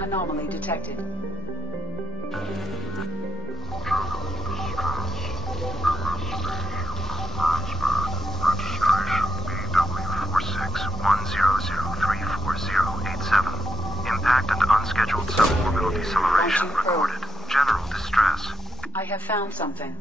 Anomaly detected. BW4610034087. Impact and unscheduled suborbital deceleration recorded. General distress. I have found something.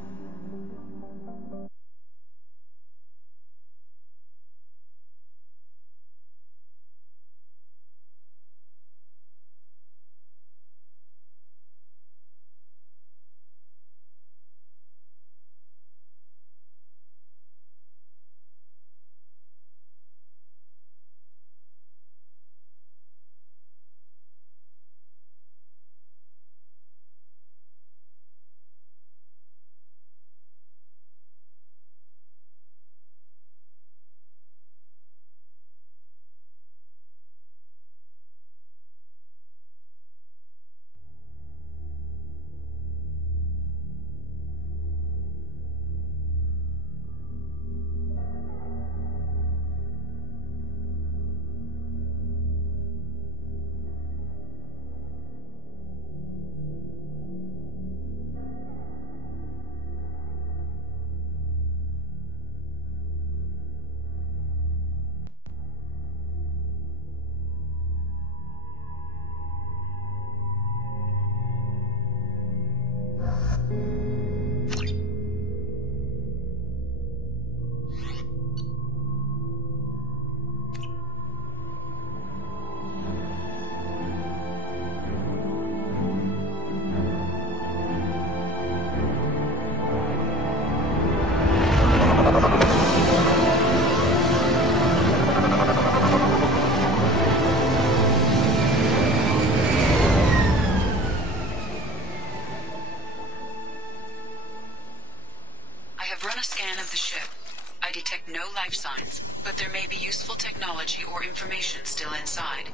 No life signs, but there may be useful technology or information still inside.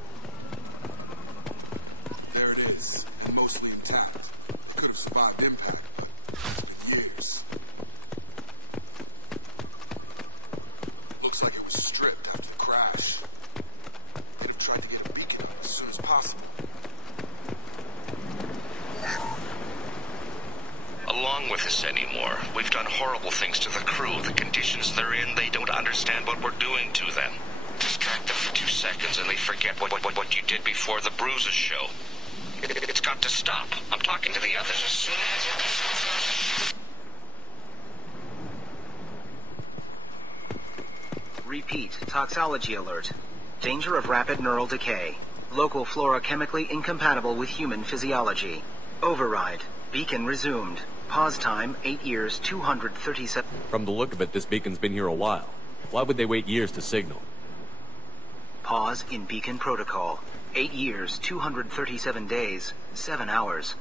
There it is, and mostly intact. Could have survived impact, but it's been years. Looks like it was stripped after the crash. Could have tried to get a beacon up as soon as possible. Along with us anymore. We've done horrible things to the crew. The conditions they're in, they don't understand what we're doing to them. Distract them for 2 seconds and they forget what you did before the bruises show. It's got to stop. I'm talking to the others as soon as... Repeat, toxology alert. Danger of rapid neural decay. Local flora chemically incompatible with human physiology. Override. Beacon resumed. Pause time, 8 years, 237... From the look of it, this beacon's been here a while. Why would they wait years to signal? Pause in beacon protocol. 8 years, 237 days, 7 hours.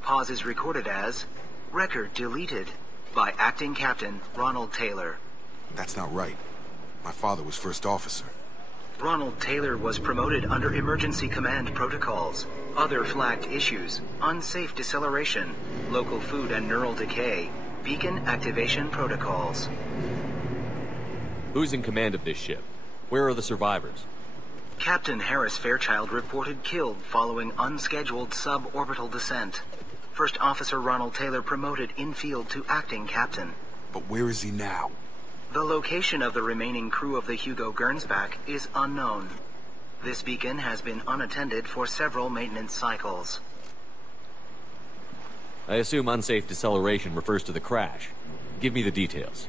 Pause is recorded as... Record deleted by Acting Captain Ronald Taylor. That's not right. My father was first officer. Ronald Taylor was promoted under emergency command protocols. Other flagged issues: unsafe deceleration, local food and neural decay, beacon activation protocols. Who's in command of this ship? Where are the survivors? Captain Harris Fairchild reported killed following unscheduled suborbital descent. First Officer Ronald Taylor promoted in field to acting captain. But where is he now? The location of the remaining crew of the Hugo Gernsback is unknown. This beacon has been unattended for several maintenance cycles. I assume unsafe deceleration refers to the crash. Give me the details.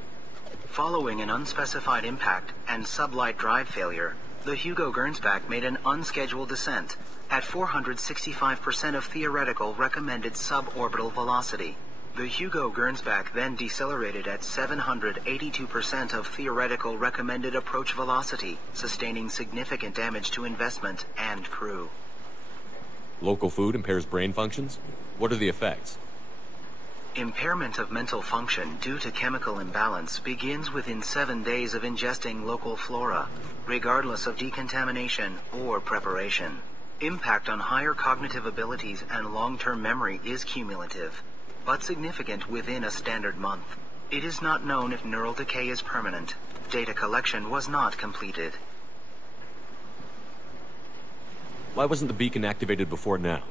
Following an unspecified impact and sublight drive failure, the Hugo Gernsback made an unscheduled descent at 465% of theoretical recommended suborbital velocity. The Hugo Gernsback then decelerated at 782% of theoretical recommended approach velocity, sustaining significant damage to investment and crew. Local food impairs brain functions? What are the effects? Impairment of mental function due to chemical imbalance begins within 7 days of ingesting local flora, regardless of decontamination or preparation. Impact on higher cognitive abilities and long-term memory is cumulative, but significant within a standard month. It is not known if neural decay is permanent. Data collection was not completed. Why wasn't the beacon activated before now?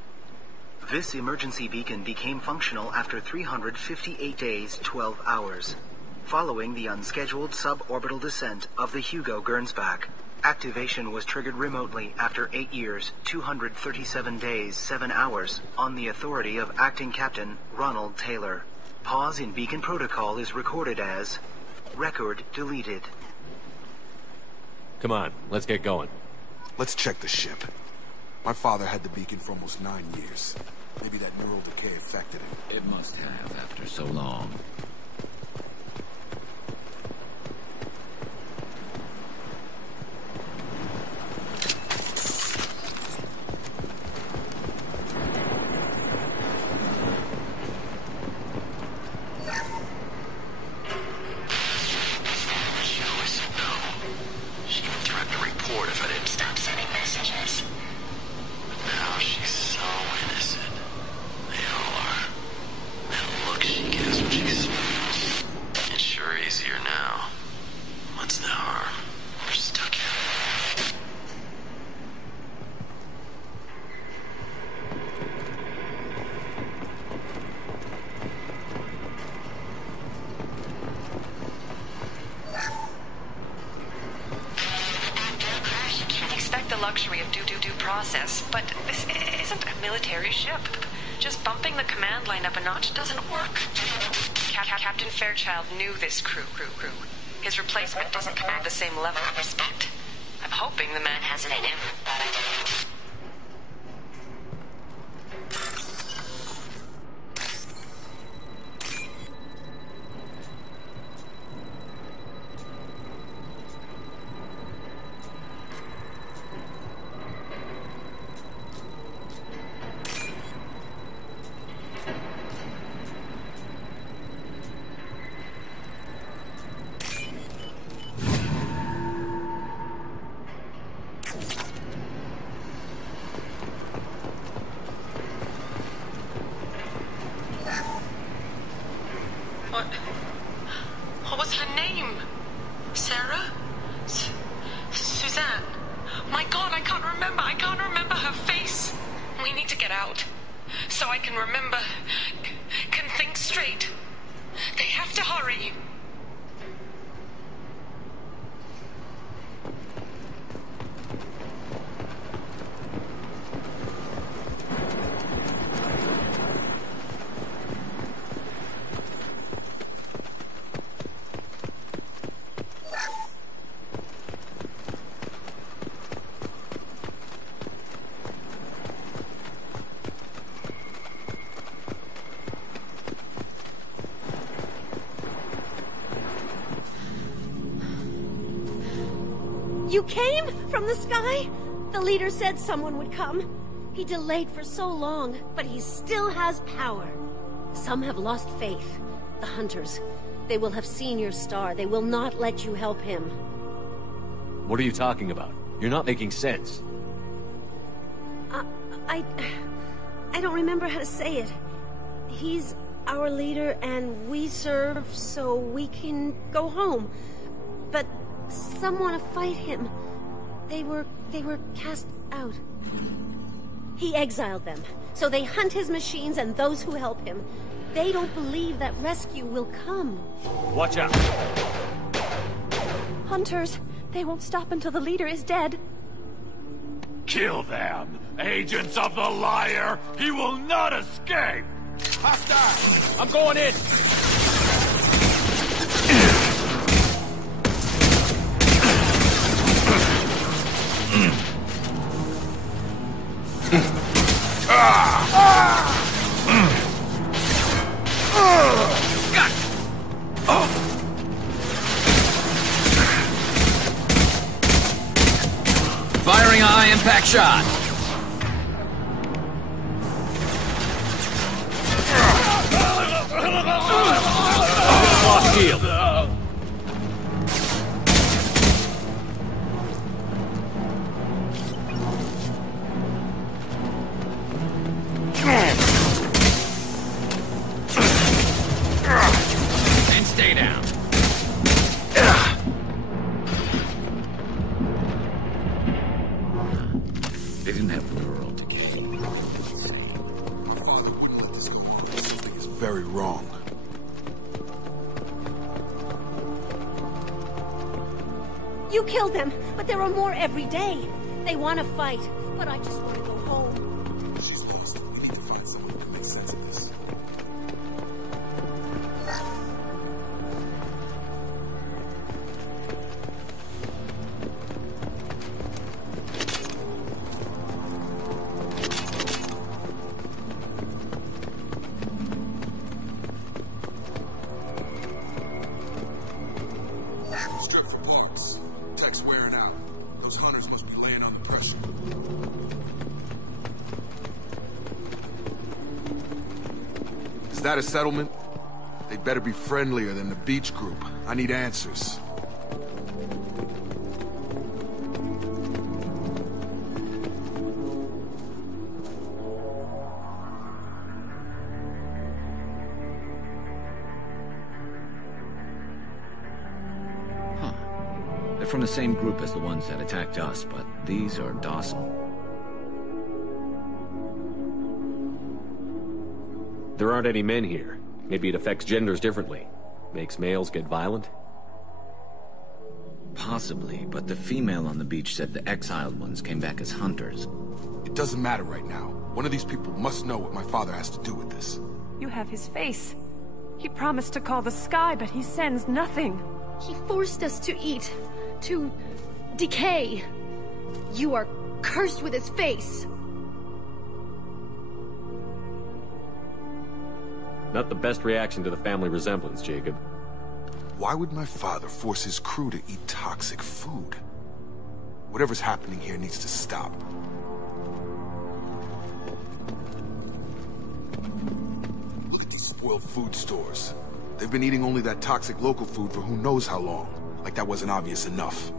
This emergency beacon became functional after 358 days, 12 hours, following the unscheduled suborbital descent of the Hugo Gernsback. Activation was triggered remotely after 8 years, 237 days, 7 hours, on the authority of Acting Captain Ronald Taylor. Pause in beacon protocol is recorded as record deleted. Come on, let's get going. Let's check the ship. My father had the beacon for almost 9 years. Maybe that neural decay affected him. It must have after so long. Luxury of due process, but this isn't a military ship. Just bumping the command line up a notch doesn't work. Captain Fairchild knew this crew. His replacement doesn't command the same level of respect. I'm hoping the man has it in him. What was her name? Sarah? Suzanne? My God, I can't remember her face. We need to get out. So I can remember, can think straight. They have to hurry. You came from the sky? The leader said someone would come. He delayed for so long, but he still has power. Some have lost faith. The hunters. They will have seen your star. They will not let you help him. What are you talking about? You're not making sense. I don't remember how to say it. He's our leader and we serve so we can go home. But some want to fight him. They were cast out. He exiled them, so they hunt his machines and those who help him. They don't believe that rescue will come. Watch out! hunters. They won't stop until the leader is dead. Kill them! Agents of the liar! He will not escape! Hostile! I'm going in! Firing a high-impact shot. Lost shield. And stay down. They didn't have neural decay. My father wouldn't let this go on. Something is very wrong. You killed them, but there are more every day. They want to fight, but I just want to go home. She's lost. We need to find someone who can make sense of this. Strip for parts. Tech's wearing out. Those hunters must be laying under pressure. Is that a settlement? They'd better be friendlier than the beach group. I need answers. They're from the same group as the ones that attacked us, but these are docile. There aren't any men here. Maybe it affects genders differently. Makes males get violent? Possibly, but the female on the beach said the exiled ones came back as hunters. It doesn't matter right now. One of these people must know what my father has to do with this. You have his face. He promised to call the sky, but he sends nothing. He forced us to eat, to decay. You are cursed with his face. Not the best reaction to the family resemblance, Jacob. Why would my father force his crew to eat toxic food? Whatever's happening here needs to stop. Look at these spoiled food stores. They've been eating only that toxic local food for who knows how long. Like that wasn't obvious enough.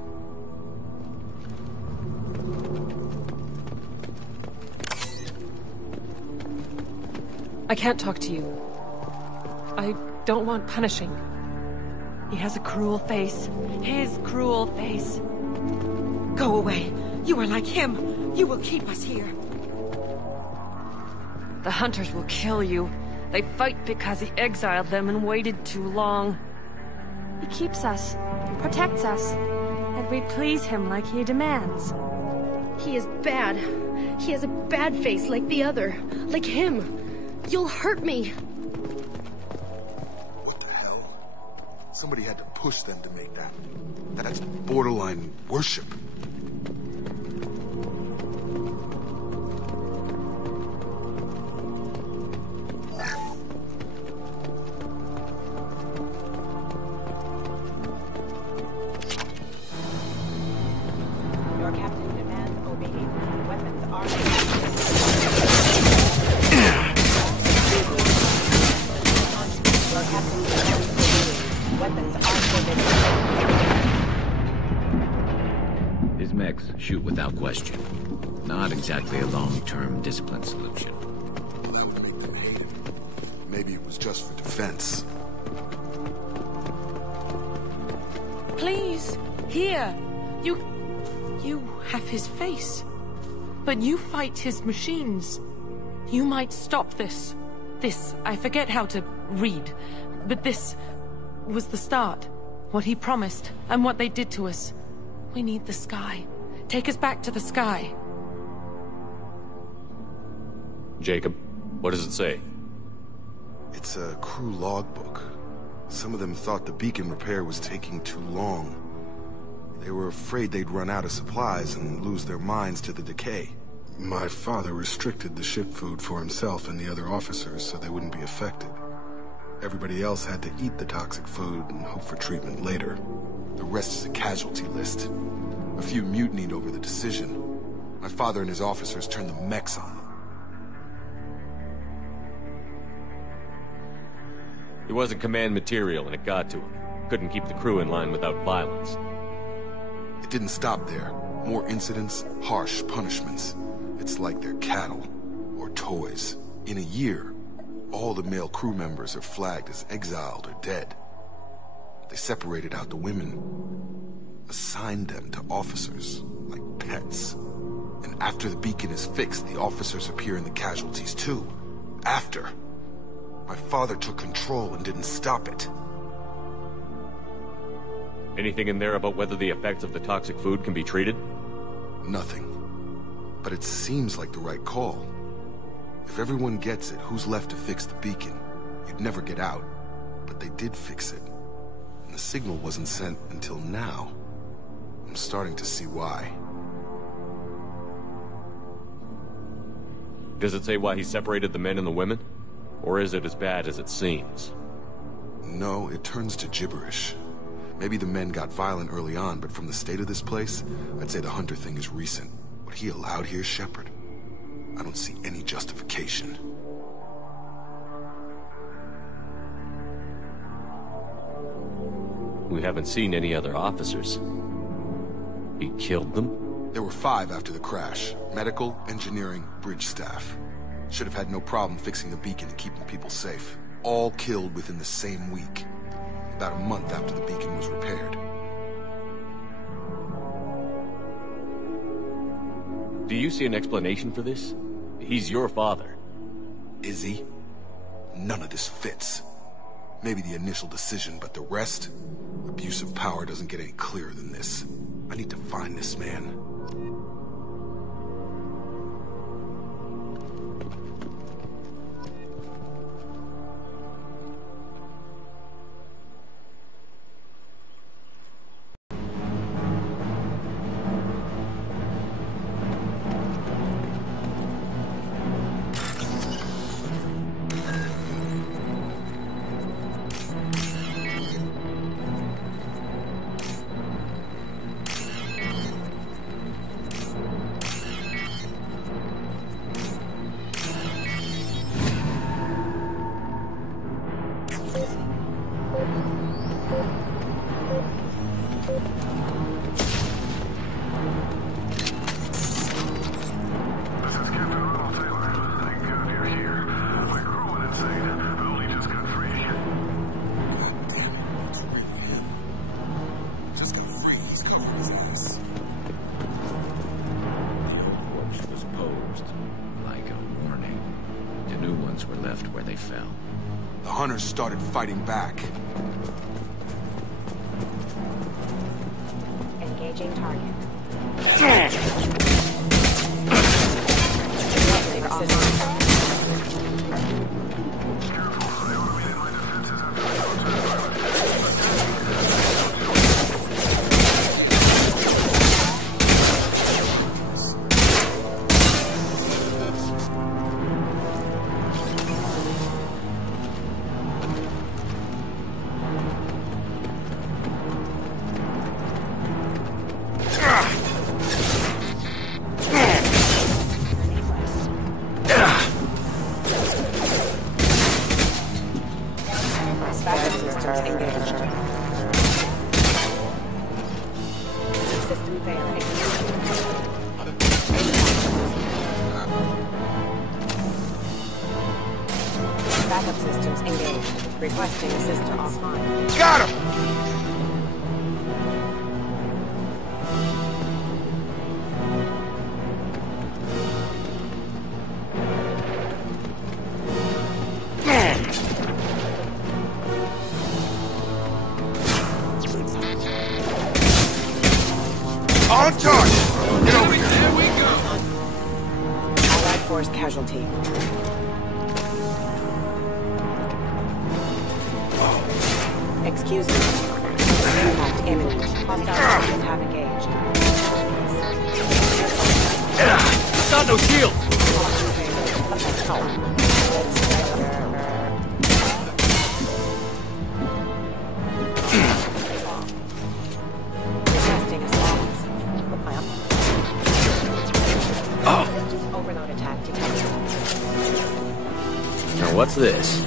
I can't talk to you. I don't want punishing. He has a cruel face. His cruel face. Go away. You are like him. You will keep us here. The hunters will kill you. They fight because he exiled them and waited too long. He keeps us, protects us, and we please him like he demands. He is bad. He has a bad face like the other. Like him. You'll hurt me. What the hell? Somebody had to push them to make that. That's borderline worship. Your captain demands obedience. Weapons are... Your captain demands obedience. Weapons are forbidden. His mechs shoot without question. Not exactly a long-term discipline solution. Well, that would make them hate him. Maybe it was just for defense. Please, here. You have his face. But you fight his machines. You might stop this. This, I forget how to read. But this was the start. What he promised, and what they did to us. We need the sky. Take us back to the sky. Jacob, what does it say? It's a crew logbook. Some of them thought the beacon repair was taking too long. They were afraid they'd run out of supplies and lose their minds to the decay. My father restricted the ship food for himself and the other officers so they wouldn't be affected. Everybody else had to eat the toxic food and hope for treatment later. The rest is a casualty list. A few mutinied over the decision. My father and his officers turned the mechs on them. He wasn't command material and it got to him. Couldn't keep the crew in line without violence. It didn't stop there. More incidents, harsh punishments. It's like they're cattle or toys. In a year, all the male crew members are flagged as exiled or dead. They separated out the women, assigned them to officers like pets. And after the beacon is fixed, the officers appear in the casualties too. After. My father took control and didn't stop it. Anything in there about whether the effects of the toxic food can be treated? Nothing. But it seems like the right call. If everyone gets it, who's left to fix the beacon? You'd never get out. But they did fix it. And the signal wasn't sent until now. I'm starting to see why. Does it say why he separated the men and the women? Or is it as bad as it seems? No, it turns to gibberish. Maybe the men got violent early on, but from the state of this place, I'd say the Hunter thing is recent. What he allowed here, Shepard, I don't see any justification. We haven't seen any other officers. He killed them? There were 5 after the crash. Medical, engineering, bridge staff. Should have had no problem fixing the beacon and keeping people safe. All killed within the same week. About a month after the beacon was repaired. Do you see an explanation for this? He's your father. Is he? None of this fits. Maybe the initial decision, but the rest? Abuse of power doesn't get any clearer than this. I need to find this man. Started fighting back. Engaging target. Requesting assistance. Got him! Force casualty. Excuse me. Impact imminent. Hostiles have engaged. Got no shield! Testing assaults. Overload attack detected. Now what's this?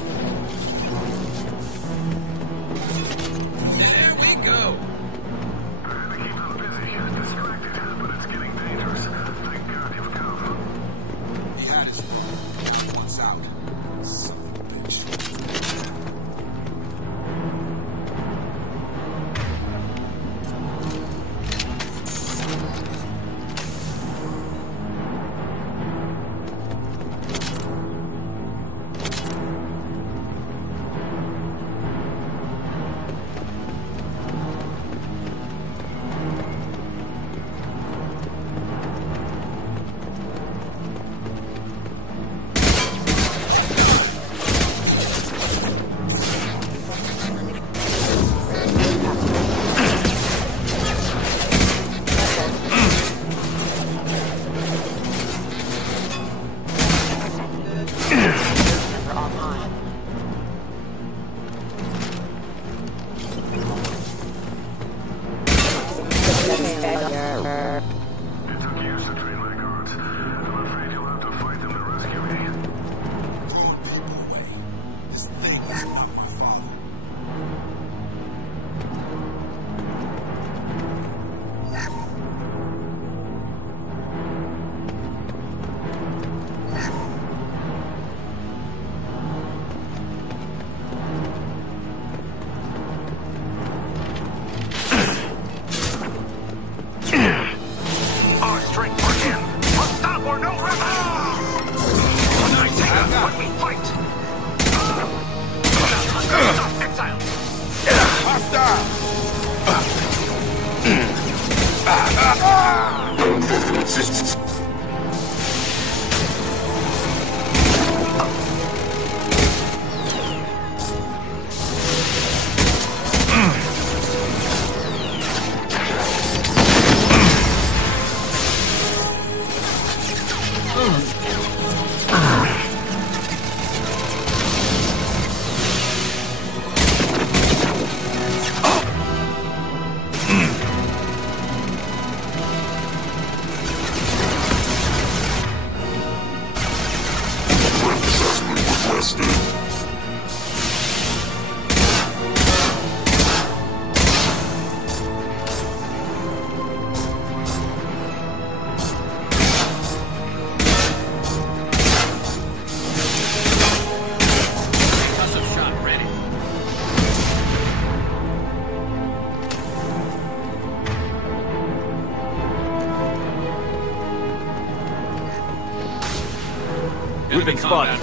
We've been spotted.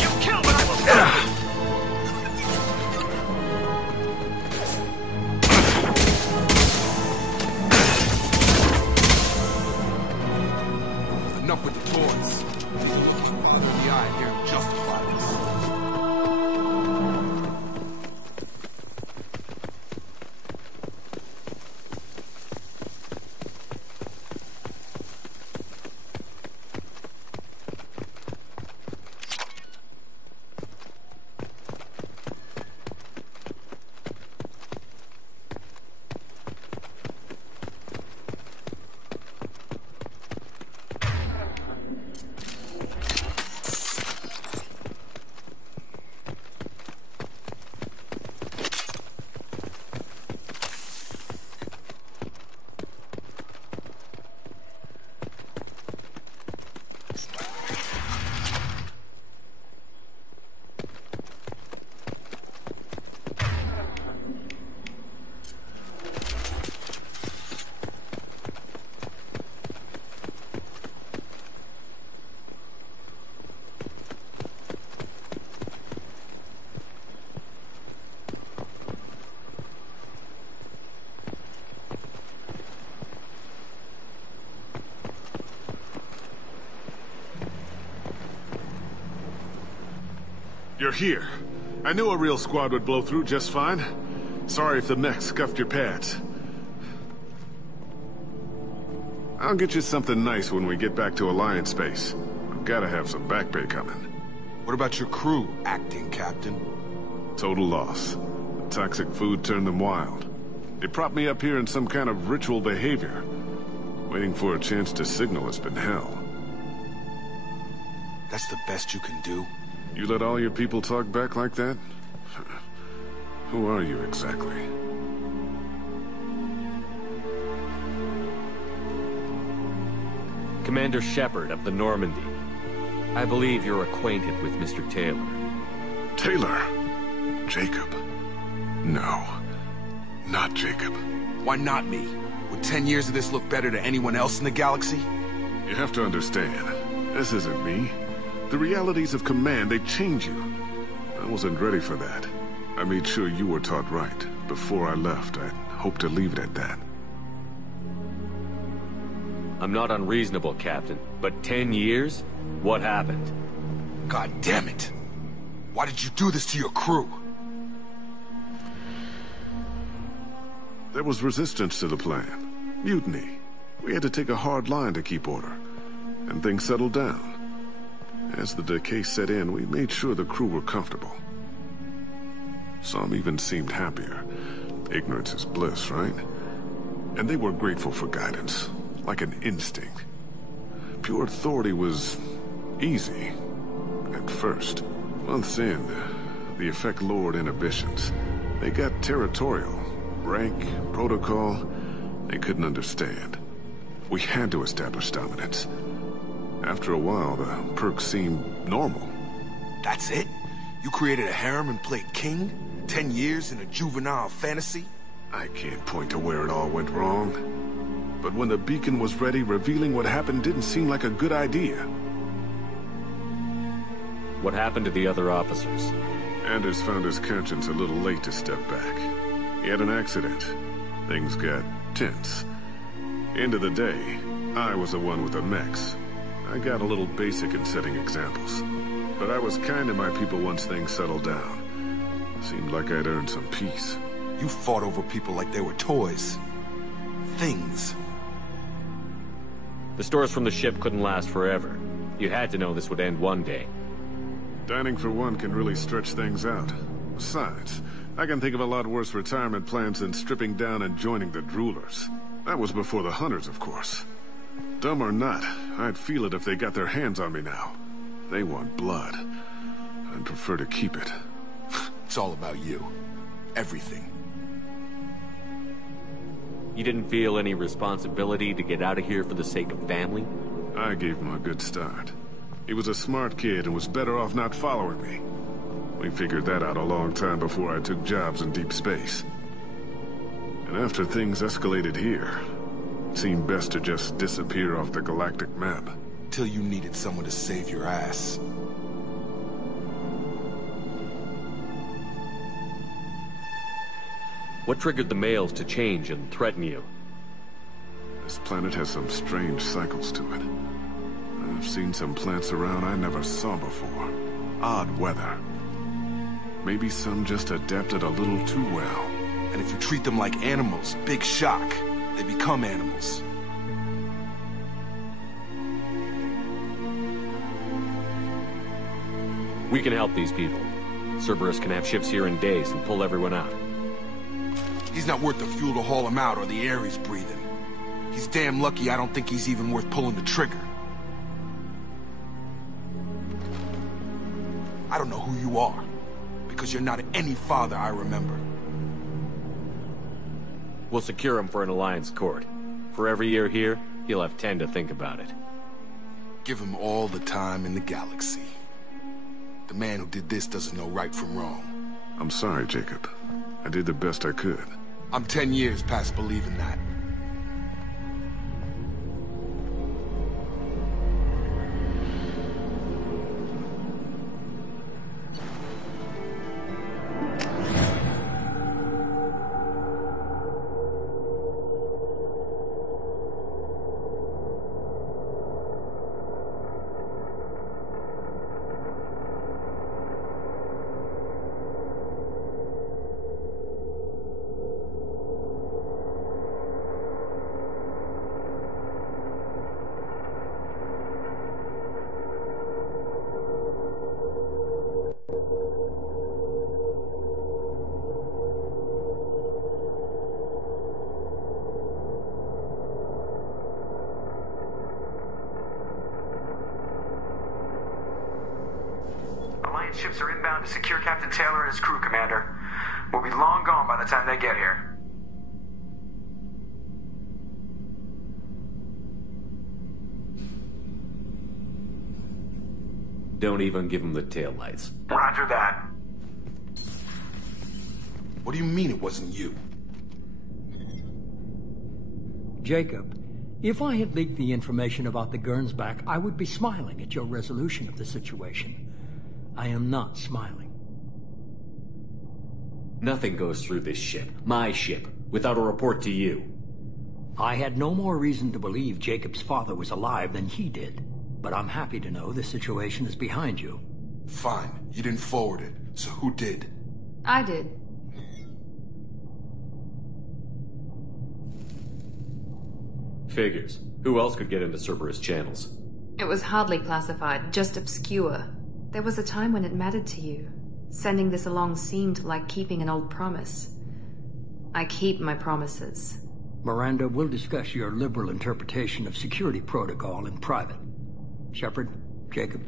You kill, but I will stop. Enough with the toys. The eye here justify this. You're here. I knew a real squad would blow through just fine. Sorry if the mech scuffed your pads. I'll get you something nice when we get back to Alliance space. I've gotta have some back pay coming. What about your crew, acting captain? Total loss. The toxic food turned them wild. They propped me up here in some kind of ritual behavior. Waiting for a chance to signal has been hell. That's the best you can do? You let all your people talk back like that? Who are you exactly? Commander Shepard of the Normandy. I believe you're acquainted with Mr. Taylor. Taylor? Jacob? No. Not Jacob. Why not me? Would 10 years of this look better to anyone else in the galaxy? You have to understand, this isn't me. The realities of command, they change you. I wasn't ready for that. I made sure you were taught right. Before I left, I hoped to leave it at that. I'm not unreasonable, Captain, but 10 years? What happened? God damn it! Why did you do this to your crew? There was resistance to the plan. Mutiny. We had to take a hard line to keep order. And things settled down. As the decay set in, we made sure the crew were comfortable. Some even seemed happier. Ignorance is bliss, right? And they were grateful for guidance, like an instinct. Pure authority was easy, at first. Months in, the effect lowered inhibitions. They got territorial. Rank, protocol, they couldn't understand. We had to establish dominance. After a while, the perks seemed normal. That's it? You created a harem and played king? 10 years in a juvenile fantasy? I can't point to where it all went wrong. But when the beacon was ready, revealing what happened didn't seem like a good idea. What happened to the other officers? Anders found his conscience a little late to step back. He had an accident. Things got tense. End of the day, I was the one with the mechs. I got a little basic in setting examples. But I was kind to my people once things settled down. Seemed like I'd earned some peace. You fought over people like they were toys. Things. The stores from the ship couldn't last forever. You had to know this would end one day. Dining for one can really stretch things out. Besides, I can think of a lot worse retirement plans than stripping down and joining the droolers. That was before the hunters, of course. Dumb or not, I'd feel it if they got their hands on me now. They want blood. I'd prefer to keep it. It's all about you. Everything. You didn't feel any responsibility to get out of here for the sake of family? I gave him a good start. He was a smart kid and was better off not following me. We figured that out a long time before I took jobs in deep space. And after things escalated here, it seemed best to just disappear off the galactic map. Till you needed someone to save your ass. What triggered the males to change and threaten you? This planet has some strange cycles to it. I've seen some plants around I never saw before. Odd weather. Maybe some just adapted a little too well. And if you treat them like animals, big shock. They become animals. We can help these people. Cerberus can have ships here in days and pull everyone out. He's not worth the fuel to haul him out or the air he's breathing. He's damn lucky I don't think he's even worth pulling the trigger. I don't know who you are, because you're not any father I remember. We'll secure him for an Alliance court. For every year here, he'll have 10 to think about it. Give him all the time in the galaxy. The man who did this doesn't know right from wrong. I'm sorry, Jacob. I did the best I could. I'm 10 years past believing that. ships are inbound to secure Captain Taylor and his crew, Commander. We'll be long gone by the time they get here. Don't even give him the taillights. Roger that. What do you mean it wasn't you? Jacob, if I had leaked the information about the Gernsback, I would be smiling at your resolution of the situation. I am not smiling. Nothing goes through this ship, my ship, without a report to you. I had no more reason to believe Jacob's father was alive than he did. But I'm happy to know the situation is behind you. Fine. You didn't forward it. So who did? I did. Figures. Who else could get into Cerberus channels? It was hardly classified, just obscure. There was a time when it mattered to you. Sending this along seemed like keeping an old promise. I keep my promises. Miranda, we'll discuss your liberal interpretation of security protocol in private. Shepard, Jacob.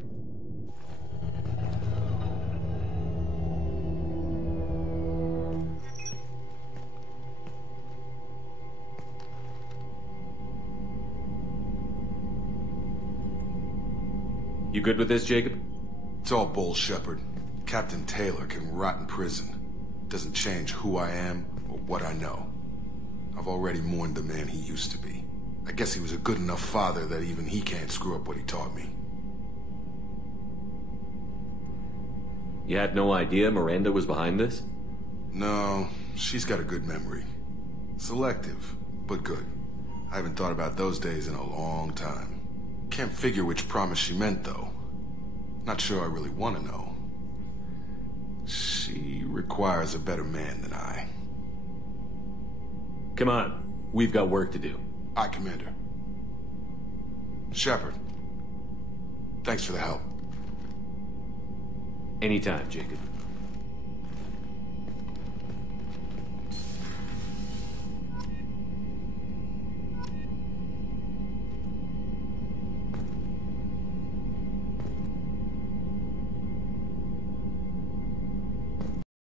You good with this, Jacob? It's all bull, Shepard. Captain Taylor can rot in prison. Doesn't change who I am or what I know. I've already mourned the man he used to be. I guess he was a good enough father that even he can't screw up what he taught me. You had no idea Miranda was behind this? No, she's got a good memory. Selective, but good. I haven't thought about those days in a long time. Can't figure which promise she meant, though. Not sure I really want to know. She requires a better man than I. Come on, we've got work to do. Aye, Commander. Shepard, thanks for the help. Anytime, Jacob.